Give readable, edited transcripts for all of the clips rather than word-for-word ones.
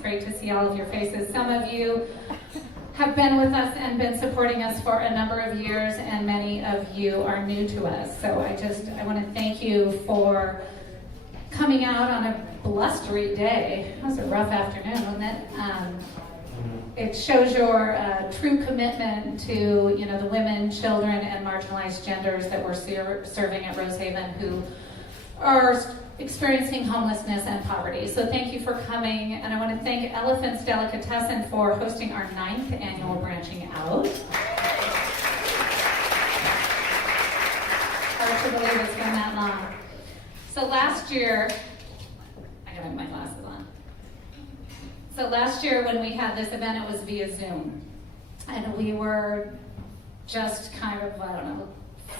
great to see all of your faces. Some of you have been with us and been supporting us for a number of years, and many of you are new to us. So I want to thank you for coming out on a blustery day. It was a rough afternoon, wasn't it? It shows your true commitment to, the women, children, and marginalized genders that we're serving at Rosehaven who are experiencing homelessness and poverty. So thank you for coming, and I want to thank Elephant's Delicatessen for hosting our 9th annual Branching Out. Hard to believe it's been that long. So last year, I gotta have my glasses on. So last year when we had this event, it was via Zoom. And we were just kind of,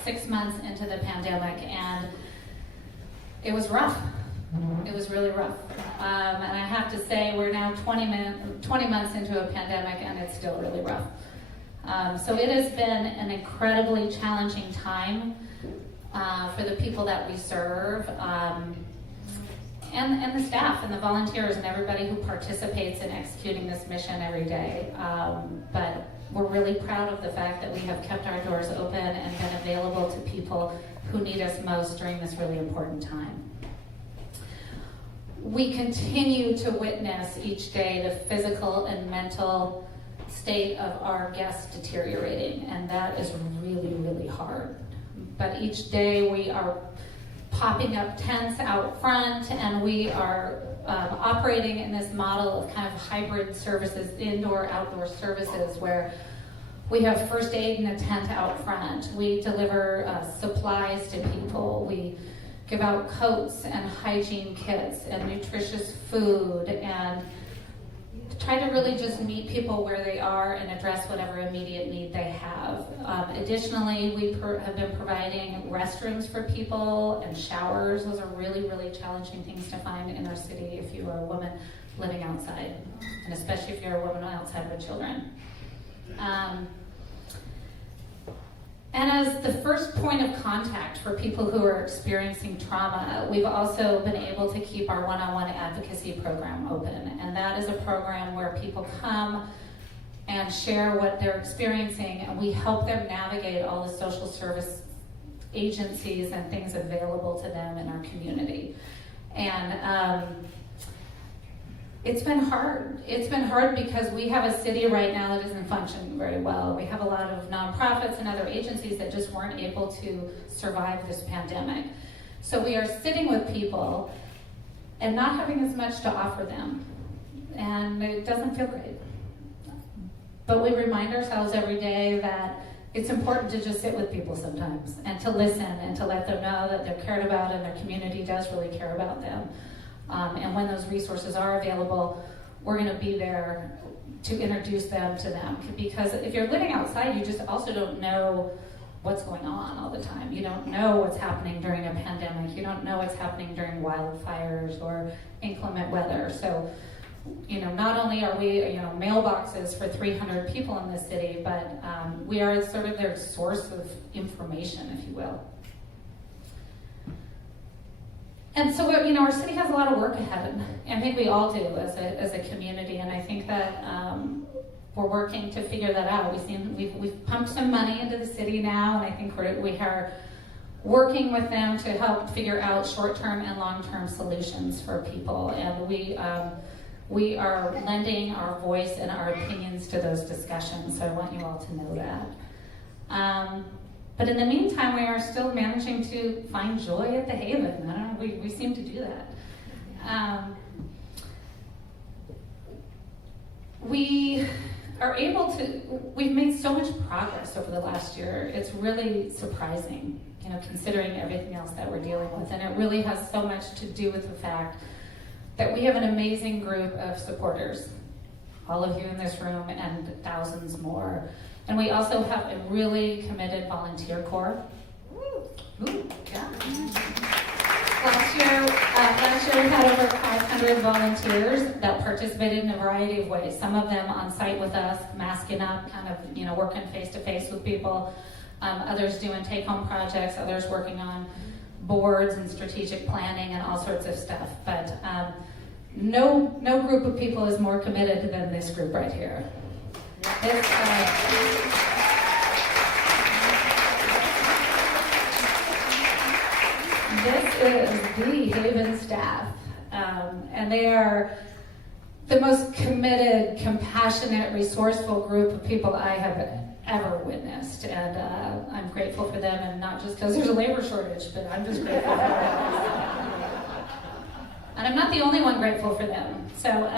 6 months into the pandemic, and it was rough. It was really rough. And I have to say, we're now 20 months into a pandemic, and it's still really rough. So it has been an incredibly challenging time for the people that we serve, and the staff and the volunteers and everybody who participates in executing this mission every day. But we're really proud of the fact that we have kept our doors open and been available to people who need us most during this really important time. We continue to witness each day the physical and mental state of our guests deteriorating, and that is really, really hard. But each day we are popping up tents out front, and we are operating in this model of kind of hybrid services, indoor, outdoor services, where we have first aid in a tent out front. We deliver supplies to people. We give out coats and hygiene kits and nutritious food, and try to really just meet people where they are and address whatever immediate need they have. Additionally, we have been providing restrooms for people and showers. Those are really, really challenging things to find in our city if you are a woman living outside, and especially if you're a woman outside with children. And as the first point of contact for people who are experiencing trauma, we've also been able to keep our one-on-one advocacy program open. And that is a program where people come and share what they're experiencing, and we help them navigate all the social service agencies and things available to them in our community. And it's been hard. It's been hard because we have a city right now that isn't functioning very well. We have a lot of nonprofits and other agencies that just weren't able to survive this pandemic. So we are sitting with people and not having as much to offer them. And it doesn't feel great. But we remind ourselves every day that it's important to just sit with people sometimes and to listen and to let them know that they're cared about and their community does really care about them. And when those resources are available, we're going to be there to introduce them to them. Because if you're living outside, you just also don't know what's going on all the time. You don't know what's happening during a pandemic. You don't know what's happening during wildfires or inclement weather. So, not only are we, mailboxes for 300 people in the city, but we are sort of their source of information, if you will. And so, our city has a lot of work ahead. And I think we all do as a community. And I think that we're working to figure that out. We've pumped some money into the city now, and I think we are working with them to help figure out short-term and long-term solutions for people. And we are lending our voice and our opinions to those discussions. So I want you all to know that. But in the meantime, we are still managing to find joy at the Haven. I don't know, we seem to do that. We are able to, we've made so much progress over the last year. It's really surprising, considering everything else that we're dealing with. And it really has so much to do with the fact that we have an amazing group of supporters, all of you in this room and thousands more. And we also have a really committed volunteer corps. Ooh, yeah. Last year we had over 500 volunteers that participated in a variety of ways. Some of them on site with us, masking up, kind of, working face-to-face with people. Others doing take-home projects. Others working on boards and strategic planning and all sorts of stuff. But No group of people is more committed than this group right here. This is the Haven staff, and they are the most committed, compassionate, resourceful group of people I have ever witnessed, and I'm grateful for them, and not just because there's a labor shortage, but I'm just grateful for them. And I'm not the only one grateful for them. So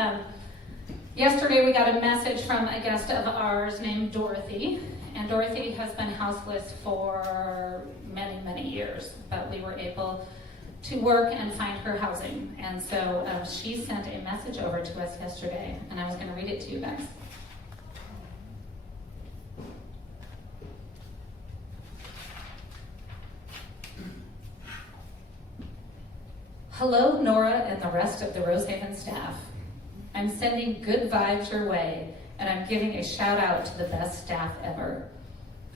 yesterday we got a message from a guest of ours named Dorothy, and Dorothy has been houseless for many, many years, but we were able to work and find her housing. And so she sent a message over to us yesterday, and I was going to read it to you guys. Hello, Nora and the rest of the Rosehaven staff. I'm sending good vibes your way, and I'm giving a shout out to the best staff ever.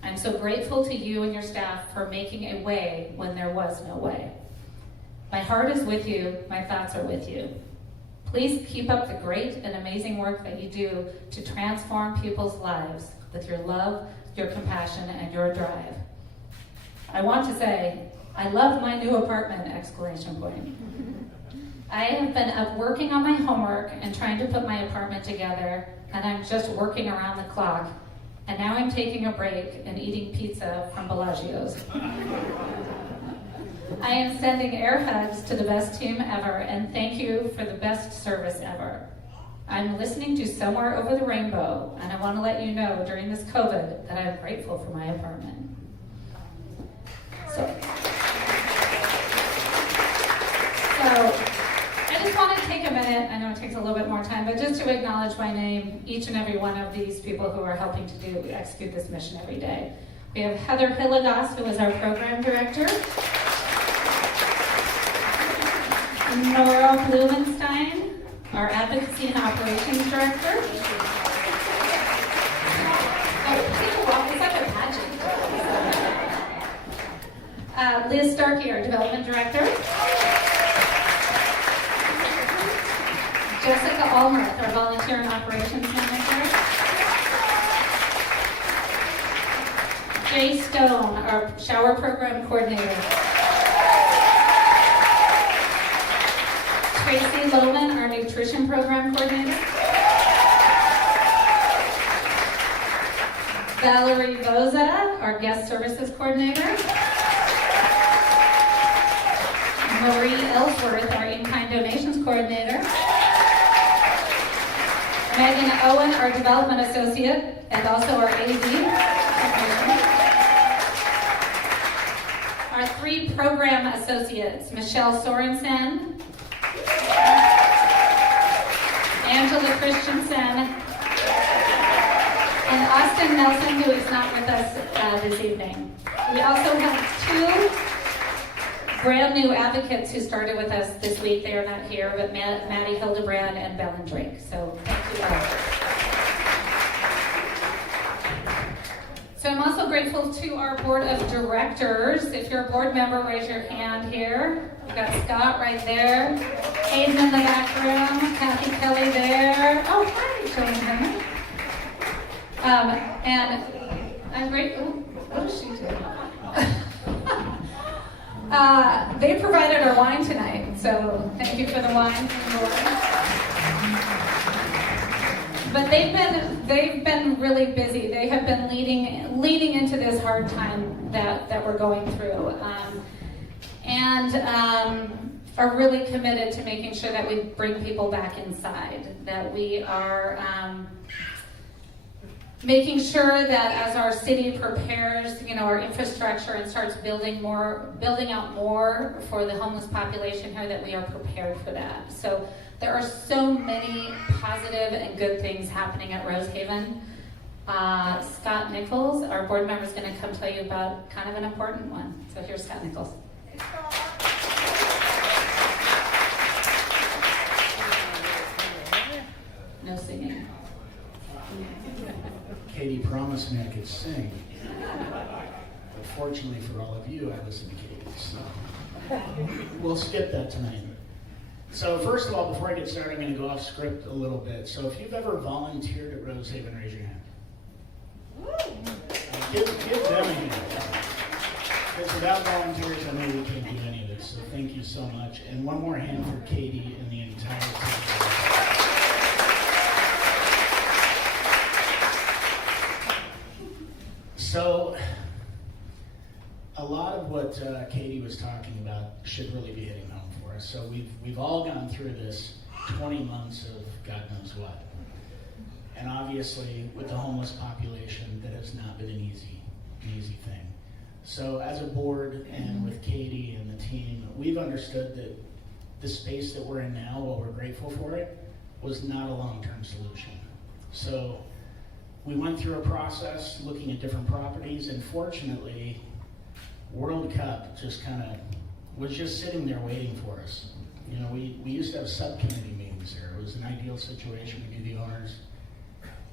I'm so grateful to you and your staff for making a way when there was no way. My heart is with you, my thoughts are with you. Please keep up the great and amazing work that you do to transform people's lives with your love, your compassion, and your drive. I want to say, I love my new apartment, exclamation point. I have been up working on my homework and trying to put my apartment together, and I'm just working around the clock. And now I'm taking a break and eating pizza from Bellagio's. I am sending air hugs to the best team ever, and thank you for the best service ever. I'm listening to Somewhere Over the Rainbow, and I want to let you know during this COVID that I'm grateful for my apartment. So I just want to take a minute, I know it takes a little bit more time, but just to acknowledge by name each and every one of these people who are helping to execute this mission every day. We have Heather Hillegas, who is our program director. Nora Blumenstein, our advocacy and operations director. Oh, it's like a pageant. Liz Starke, our development director. Jessica Allmerth, our volunteer and operations manager. Jay Stone, our shower program coordinator. Tracy Lohman, our nutrition program coordinator. Valerie Boza, our guest services coordinator. Marie Ellsworth, our in-kind donations coordinator. Megan Owen, our development associate, and also our AD. Our 3 program associates, Michelle Sorensen, Angela Christensen, and Austin Nelson, who is not with us this evening. We also have 2 brand new advocates who started with us this week. They are not here, but Maddie Hildebrand and Bellen Drake. So thank you all. So I'm also grateful to our board of directors. If you're a board member, raise your hand here. We've got Scott right there, Hayden in the back room, Kathy Kelly there. Oh, hi, Joanne. And I'm grateful. What does she do? They provided our wine tonight, so thank you for the wine. But they've been really busy. They have been leading into this hard time that we're going through, and are really committed to making sure that we bring people back inside. That we are making sure that as our city prepares, our infrastructure and starts building out more for the homeless population here, that we are prepared for that. So there are so many positive and good things happening at Rosehaven. Scott Nichols, our board member, is going to come tell you about kind of an important one. So here's Scott Nichols. No singing. Katie promised me I could sing, but fortunately for all of you, I listen to Katie, so we'll skip that tonight. So first of all, before I get started, I'm going to go off script a little bit. So if you've ever volunteered at Rosehaven, raise your hand. Give them a hand. Because without volunteers, I know we can't do any of this. So thank you so much. And one more hand for Katie and the entire team. So a lot of what Katie was talking about should really be hitting home for us. So we've all gone through this 20 months of God knows what. And obviously, with the homeless population, that has not been an easy thing. So as a board and with Katie and the team, we've understood that the space that we're in now, while we're grateful for it, was not a long-term solution. So we went through a process looking at different properties, and fortunately, World Cup just kind of was just sitting there waiting for us. You know, we used to have subcommittee meetings there. It was an ideal situation to be the owners.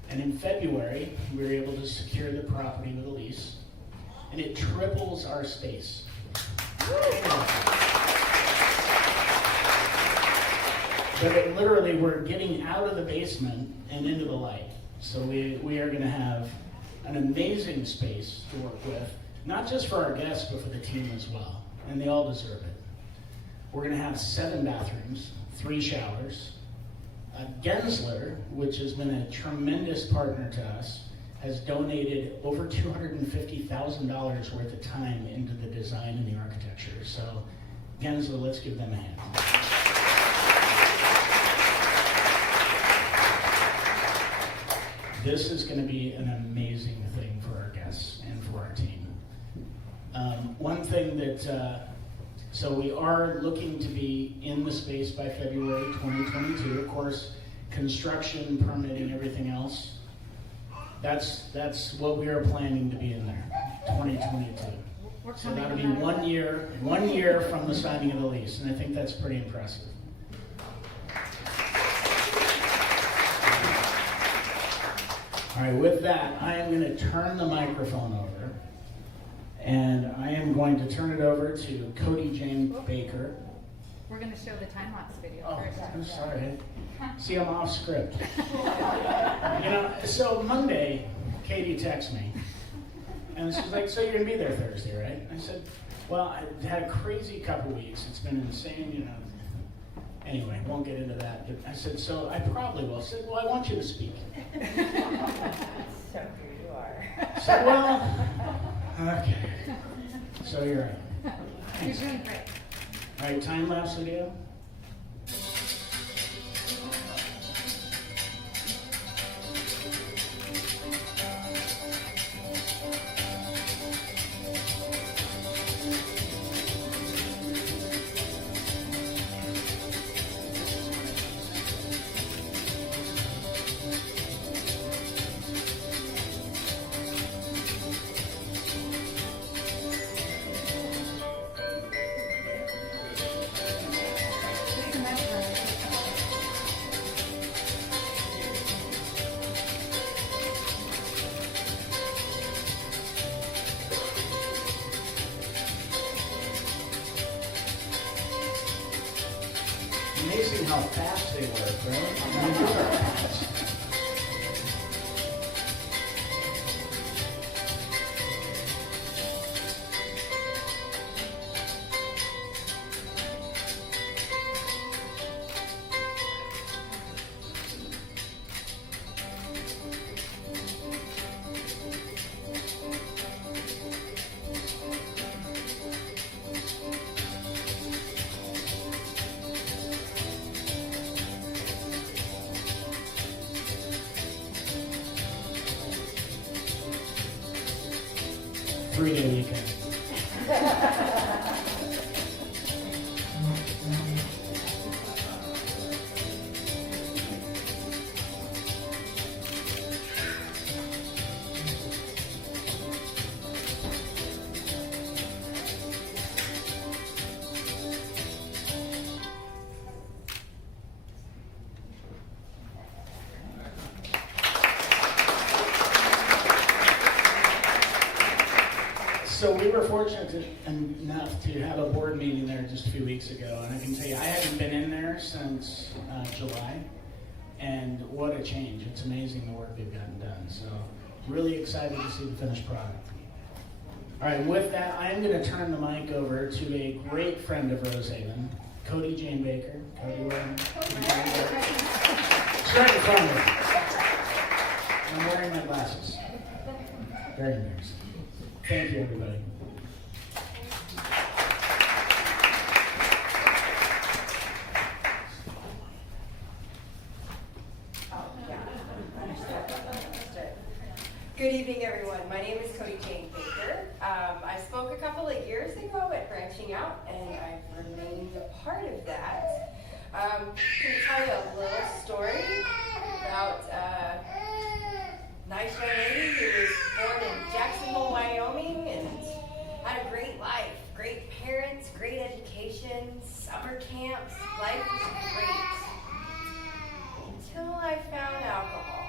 And in February, we were able to secure the property with a lease, and it triples our space. But it literally, we're getting out of the basement and into the light. So we are going to have an amazing space to work with, not just for our guests, but for the team as well. And they all deserve it. We're going to have 7 bathrooms, 3 showers. Gensler, which has been a tremendous partner to us, has donated over $250,000 worth of time into the design and the architecture. So Gensler, let's give them a hand. This is going to be an amazing thing for our guests and for our team. One thing that, so we are looking to be in the space by February 2022. Of course, construction, permitting, everything else, that's what we are planning to be in there, 2022. So that'll be 1 year from the signing of the lease, and I think that's pretty impressive. All right, with that, I am going to turn the microphone over, and I am going to turn it over to Cody Jane Baker. We're going to show the time-lapse video first. I'm sorry. See, I'm off script. You know, so Monday, Katie texted me, and she's like, so you're going to be there Thursday, right? I said, well, I had a crazy couple weeks. It's been insane, you know. Anyway, won't get into that. But I said, so I probably will. I said, well, I want you to speak. So here you are. So, well, okay. So you're right. You're doing great. All right, time-lapse video. Amazing how fast they work, right? I mean, these are fast. Three-day weekend. So we were fortunate enough to have a board meeting there just a few weeks ago, and I can tell you I hadn't been in there since July, and what a change. It's amazing the work they've gotten done. So really excited to see the finished product. All right, with that, I am going to turn the mic over to a great friend of Rosehaven, Cody Jane Baker. Cody, where? It's right in front of me. I'm wearing my glasses. Very embarrassing. Thank you, everybody. Good evening, everyone. My name is Cody Jane Baker. I spoke a couple of years ago at Branching Out, and I've remained a part of that. I'm going to tell you a little story about a nice young lady who was born in Jacksonville, Wyoming, and had a great life. Great parents, great education, summer camps. Life was great. Until I found alcohol.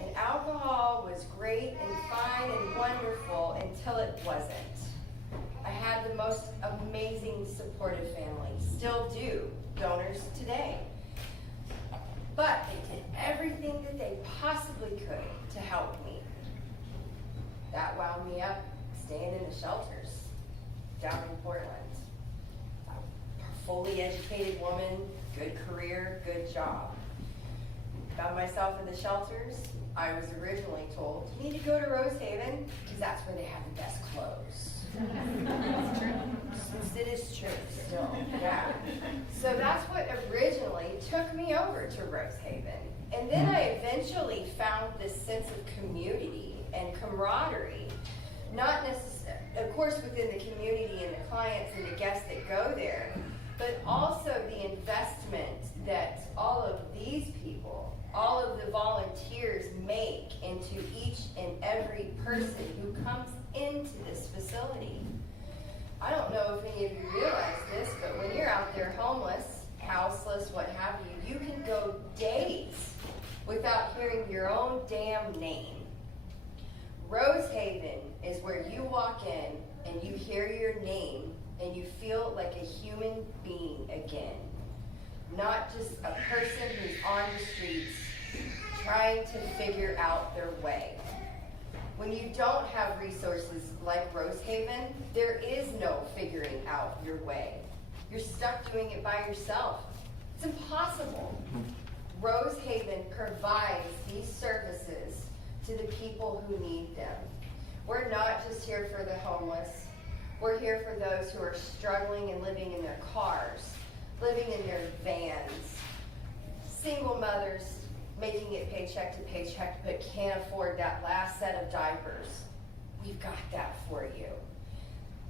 And alcohol was great and fine and wonderful until it wasn't. I had the most amazing supportive family, still do, donors today. But they did everything that they possibly could to help me. That wound me up staying in the shelters down in Portland. A fully educated woman, good career, good job. Found myself in the shelters. I was originally told, you need to go to Rosehaven because that's where they have the best clothes. It is true still, yeah. So that's what originally took me over to Rosehaven. And then I eventually found this sense of community and camaraderie. Not necessarily, of course, within the community and the clients and the guests that go there, but also the investment that all of these people, all of the volunteers make into each and every person who comes into this facility. I don't know if any of you realize this, but when you're out there homeless, houseless, what have you, you can go days without hearing your own damn name. Rosehaven is where you walk in and you hear your name and you feel like a human being again. Not just a person who's on the streets trying to figure out their way. When you don't have resources like Rosehaven, there is no figuring out your way. You're stuck doing it by yourself. It's impossible. Rosehaven provides these services to the people who need them. We're not just here for the homeless. We're here for those who are struggling and living in their cars, living in their vans, single mothers making it paycheck to paycheck but can't afford that last set of diapers. We've got that for you.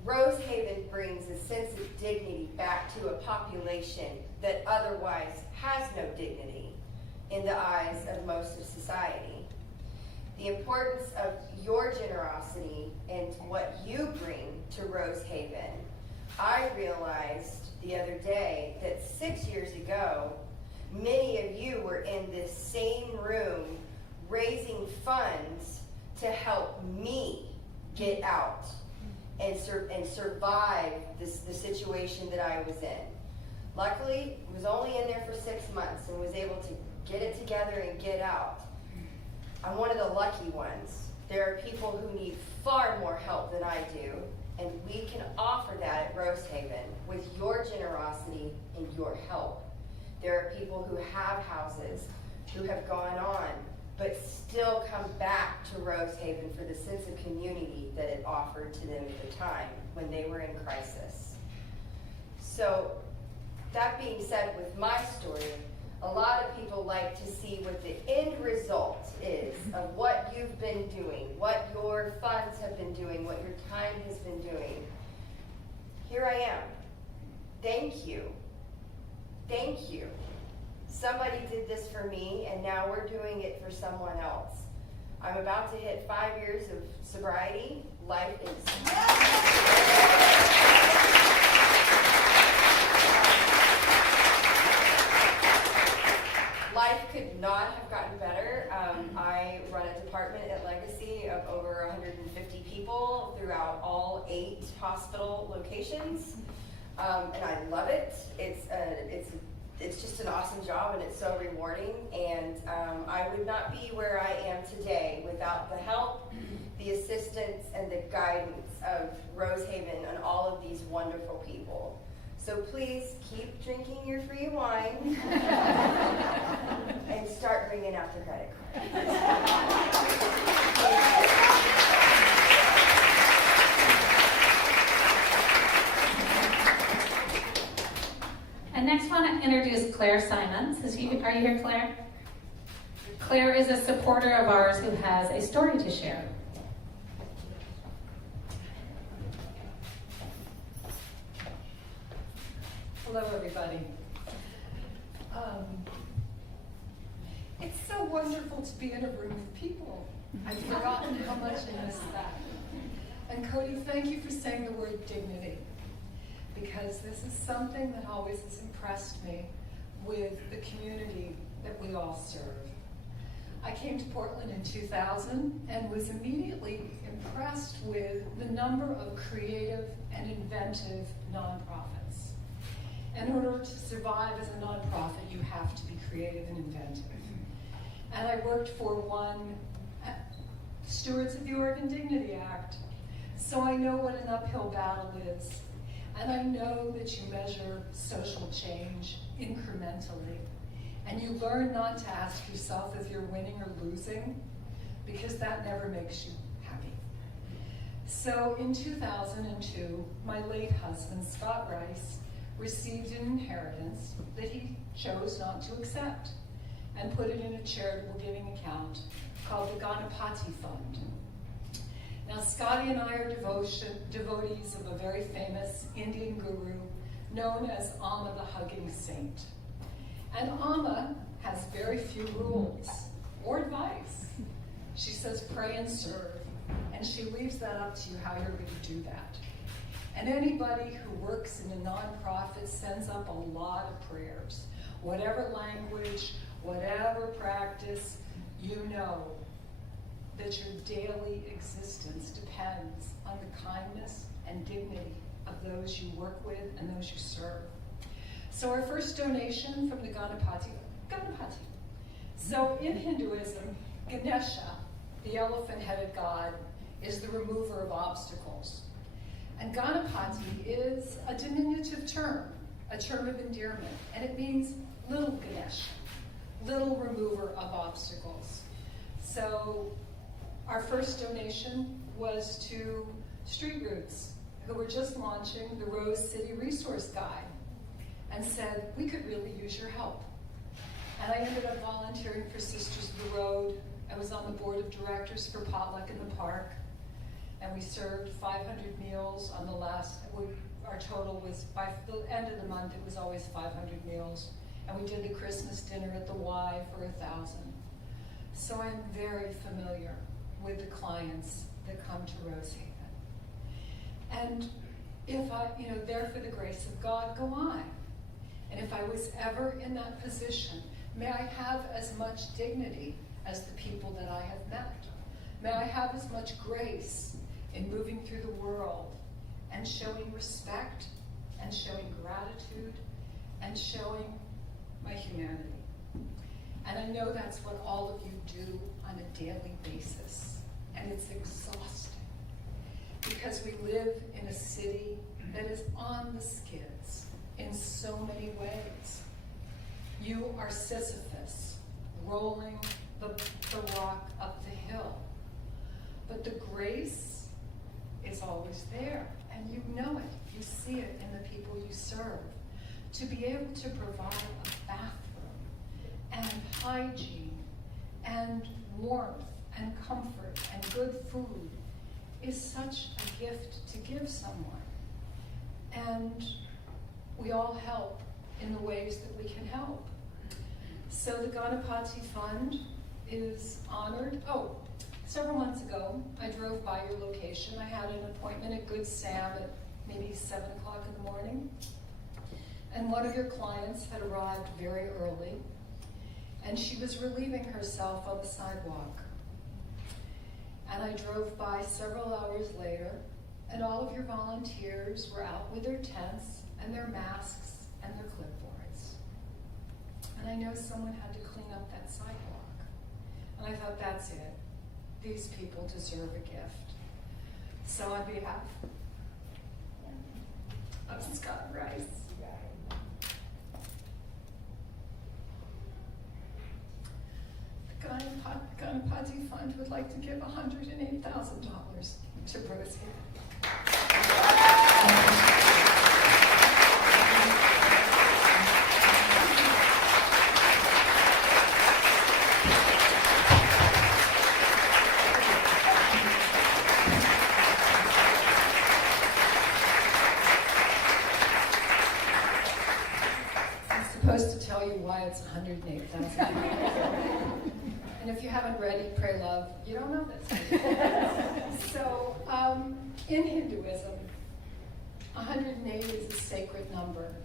Rosehaven brings a sense of dignity back to a population that otherwise has no dignity in the eyes of most of society. The importance of your generosity and what you bring to Rosehaven. I realized the other day that 6 years ago, many of you were in this same room raising funds to help me get out and survive the situation that I was in. Luckily, I was only in there for 6 months and was able to get it together and get out. I'm one of the lucky ones. There are people who need far more help than I do, and we can offer that at Rosehaven with your generosity and your help. There are people who have houses, who have gone on, but still come back to Rosehaven for the sense of community that it offered to them at the time when they were in crisis. So, that being said, with my story, a lot of people like to see what the end result is of what you've been doing, what your funds have been doing, what your time has been doing. Here I am. Thank you. Thank you. Somebody did this for me, and now we're doing it for someone else. I'm about to hit 5 years of sobriety. Life life could not have gotten better. I run a department at Legacy of over 150 people throughout all 8 hospital locations, and I love it. It's just an awesome job, and it's so rewarding. And I would not be where I am today without the help, the assistance, and the guidance of Rosehaven and all of these wonderful people. So please keep drinking your free wine and start bringing out the credit card. And next I want to introduce Claire Simons. Are you here, Claire? Claire is a supporter of ours who has a story to share. Hello, everybody. It's so wonderful to be in a room with people. I've forgotten how much I miss that. And Cody, thank you for saying the word dignity, because this is something that always has impressed me with the community that we all serve. I came to Portland in 2000 and was immediately impressed with the number of creative and inventive nonprofits. In order to survive as a nonprofit, you have to be creative and inventive. And I worked for one, Stewards of the Oregon Dignity Act, so I know what an uphill battle is. And I know that you measure social change incrementally. And you learn not to ask yourself if you're winning or losing, because that never makes you happy. So in 2002, my late husband, Scott Rice, received an inheritance that he chose not to accept and put it in a charitable giving account called the Ganapati Fund. Now, Scotty and I are devotees of a very famous Indian guru known as Amma the Hugging Saint. And Amma has very few rules or advice. She says pray and serve, and she leaves that up to you how you're going to do that. And anybody who works in a nonprofit sends up a lot of prayers. Whatever language, whatever practice, you know that your daily existence depends on the kindness and dignity of those you work with and those you serve. So our first donation from the Ganapati. So in Hinduism, Ganesha, the elephant-headed god, is the remover of obstacles. And Ganapati is a diminutive term, a term of endearment, and it means little Ganesh, little remover of obstacles. So our first donation was to Street Roots, who were just launching the Rose City Resource Guide, and said, we could really use your help. And I ended up volunteering for Sisters of the Road. I was on the board of directors for Potluck in the Park, and we served 500 meals on the last, our total was, by the end of the month, it was always 500 meals. And we did the Christmas dinner at the Y for 1,000. So I'm very familiar with the clients that come to Rosehaven. And if I, there for the grace of God, go on. And if I was ever in that position, may I have as much dignity as the people that I have met. May I have as much grace in moving through the world and showing respect and showing gratitude and showing my humanity. And I know that's what all of you do on a daily basis. And it's exhausting because we live in a city that is on the skids in so many ways. You are Sisyphus rolling the rock up the hill. But the grace is always there, and you know it. You see it in the people you serve. To be able to provide a bathroom and hygiene and warmth and comfort and good food is such a gift to give someone. And we all help in the ways that we can help. So the Ganapati Fund is honored. Oh, several months ago, I drove by your location. I had an appointment at Good Sam at maybe 7 o'clock in the morning. And one of your clients had arrived very early. and she was relieving herself on the sidewalk. And I drove by several hours later, and all of your volunteers were out with their tents and their masks and their clipboards. And I know someone had to clean up that sidewalk. And I thought, that's it. These people deserve a gift. So on behalf of Scott Rice, the Ganapati Fund would like to give $108,000 to Rosie. Supposed to tell you why it's $108,000. And if you haven't read Eat, Pray, Love, you don't know this. So, in Hinduism, 108 is a sacred number.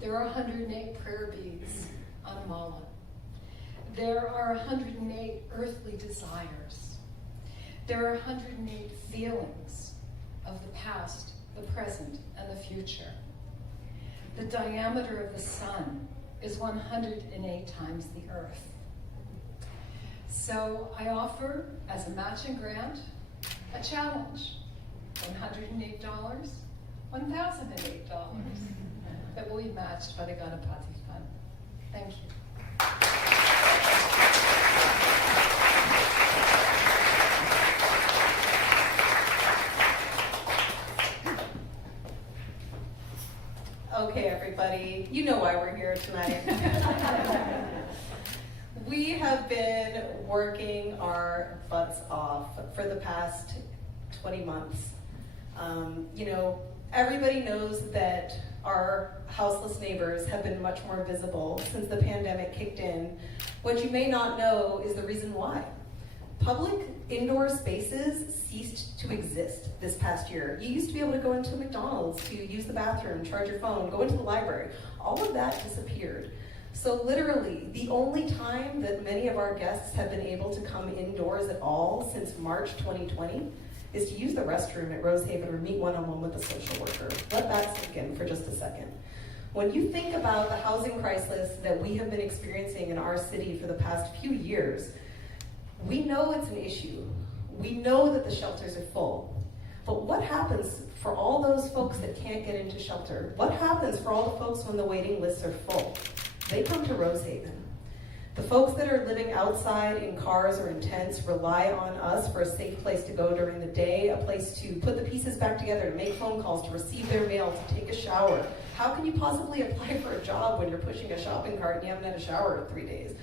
There are 108 prayer beads on a mala. There are 108 earthly desires. There are 108 feelings of the past, the present, and the future. The diameter of the sun is 108 times the earth. So I offer, as a matching grant, a challenge. $108, $1,008 that will be matched by the Ganapati Fund. Thank you. Okay, everybody, you know why we're here tonight. We have been working our butts off for the past 20 months. Everybody knows that our houseless neighbors have been much more visible since the pandemic kicked in. What you may not know is the reason why. Public indoor spaces ceased to exist this past year. You used to be able to go into McDonald's to use the bathroom, charge your phone, go into the library. All of that disappeared. So literally, the only time that many of our guests have been able to come indoors at all since March 2020 is to use the restroom at Rosehaven or meet one-on-one with a social worker. Let that sink in for just a second. When you think about the housing crisis that we have been experiencing in our city for the past few years, we know it's an issue. We know that the shelters are full. But what happens for all those folks that can't get into shelter? What happens for all the folks when the waiting lists are full? They come to Rosehaven. The folks that are living outside in cars or in tents rely on us for a safe place to go during the day, a place to put the pieces back together, to make phone calls, to receive their mail, to take a shower. How can you possibly apply for a job when you're pushing a shopping cart and you haven't had a shower in 3 days?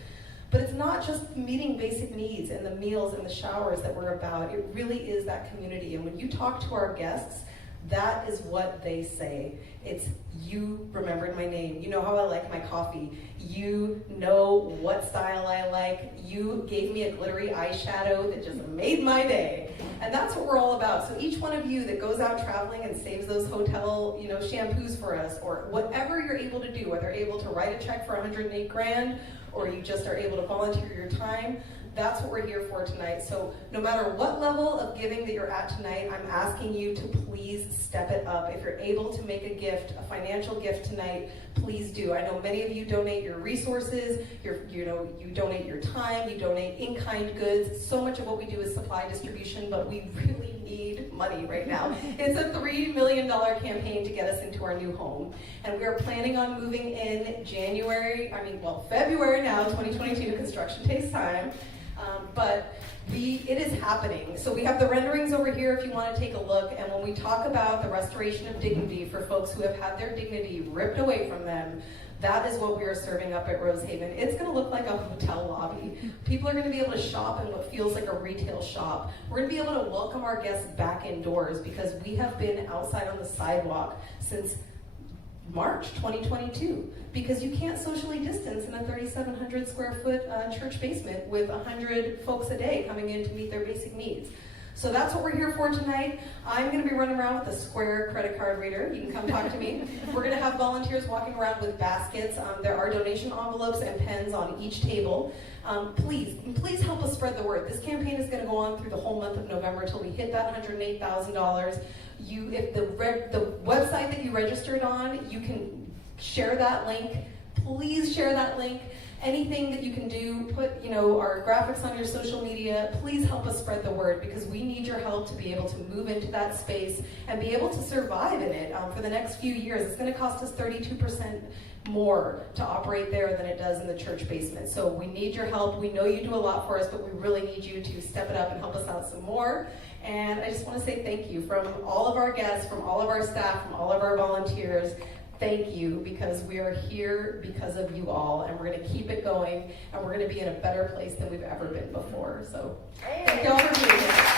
But it's not just meeting basic needs and the meals and the showers that we're about. It really is that community. And when you talk to our guests, that is what they say. It's, you remembered my name. You know how I like my coffee. You know what style I like. You gave me a glittery eyeshadow that just made my day. And that's what we're all about. So each one of you that goes out traveling and saves those hotel, shampoos for us, or whatever you're able to do, whether you're able to write a check for $108,000, or you just are able to volunteer your time, that's what we're here for tonight. So no matter what level of giving that you're at tonight, I'm asking you to please step it up. If you're able to make a gift, a financial gift tonight, please do. I know many of you donate your resources, you donate your time, you donate in-kind goods. So much of what we do is supply distribution, but we really need money right now. It's a $3 million campaign to get us into our new home. And we are planning on moving in February now, 2022. Construction takes time. But it is happening. So we have the renderings over here if you want to take a look. And when we talk about the restoration of dignity for folks who have had their dignity ripped away from them, that is what we are serving up at Rosehaven. It's going to look like a hotel lobby. People are going to be able to shop in what feels like a retail shop. We're going to be able to welcome our guests back indoors because we have been outside on the sidewalk since March 2022, because you can't socially distance in a 3,700 square foot church basement with 100 folks a day coming in to meet their basic needs. So that's what we're here for tonight. I'm going to be running around with a Square credit card reader. You can come talk to me. We're going to have volunteers walking around with baskets. There are donation envelopes and pens on each table. Please help us spread the word. This campaign is going to go on through the whole month of November until we hit that $108,000. If the website that you registered on, you can share that link. Please share that link. Anything that you can do, put our graphics on your social media. Please help us spread the word, because we need your help to be able to move into that space and be able to survive in it for the next few years. It's going to cost us 32% more to operate there than it does in the church basement. So we need your help. We know you do a lot for us, but we really need you to step it up and help us out some more. And I just want to say thank you from all of our guests, from all of our staff, from all of our volunteers. Thank you, because we are here because of you all, and we're going to keep it going, and we're going to be in a better place than we've ever been before. So thank you all for being here.